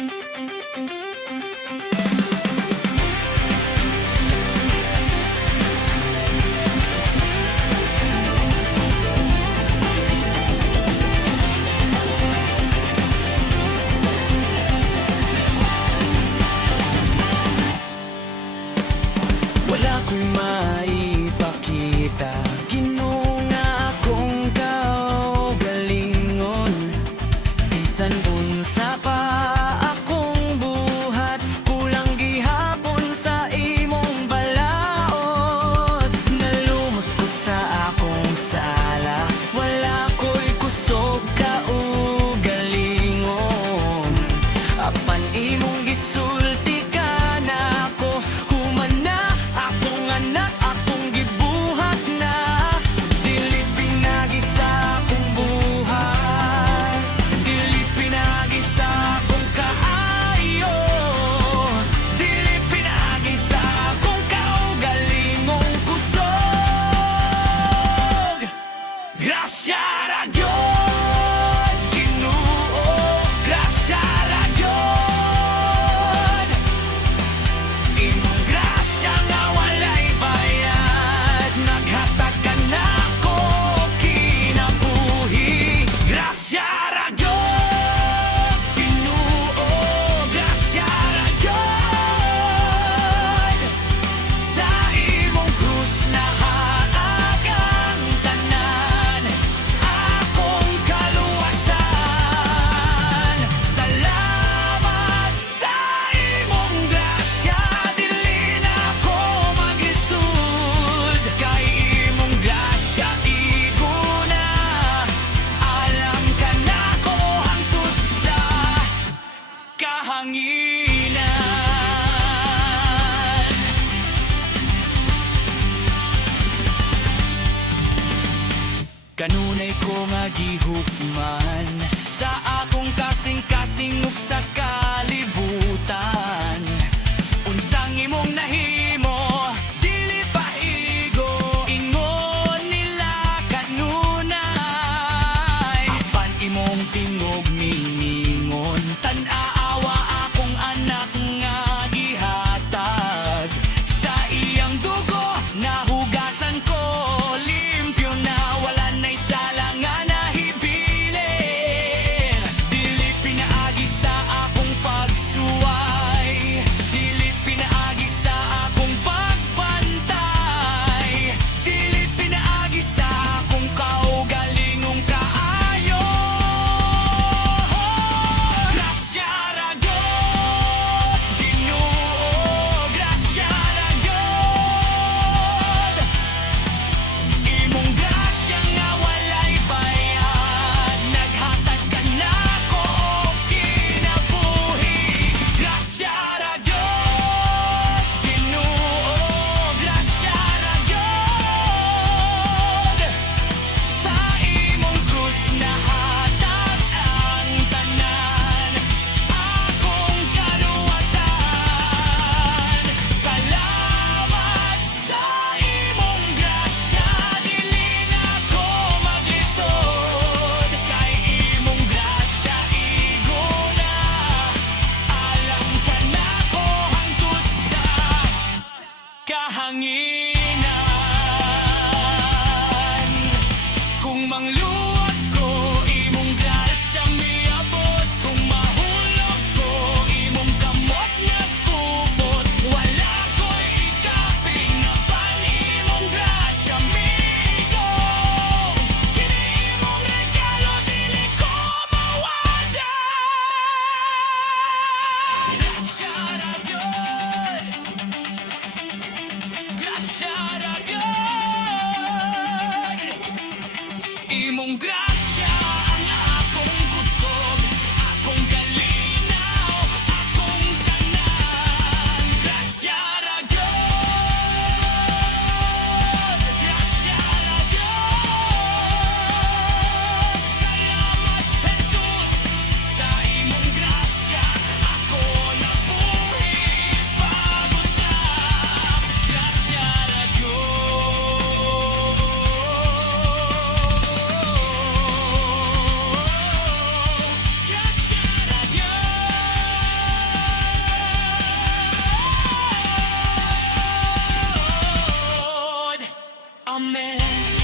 Wala ko'y maipakita, ginunga akong kaugalingon. Bisan unsa pa akong buhat, kulang gihapon sa imong balaod. Nalumos ko sa akong sala, wala ko'y kusog kaugalingon. Apan imong gisulti ka na ako, humana akong anak, akong gibuhat na. Dili pinagi sa akong buhay, dili pinagi sa akong kaayo, dili pinagi sa akong kaugalingong kusog. Grasya ra gyud, Ginoo, grasya ra gyud. Imong grasya nga walay bayad, naghatag ka nako kinabuhi. Grasya ra gyud, Ginoo, grasya ra gyud. Sa imong krus nahaag ang tanan, akong kaluwasan. Salamat sa imong grasya, dili na ako maglisud. Kay imong grasya iguna, alam ka nako hangtod sa kahanginan. Kanunay ko nga gihukman sa akong kasing-kasing ug sa kalibutan. Unsang imong nahimo, dili pa igo, ingon nila kanunay. Apan imong tingog mingingon, tan-aawa akong anak nga gihatag. Sa iyang dugo nahugasan ko, limpyo na, wala na'y sala nga nahibilin. Dili pinaagi sa akong pagsuway, Amen.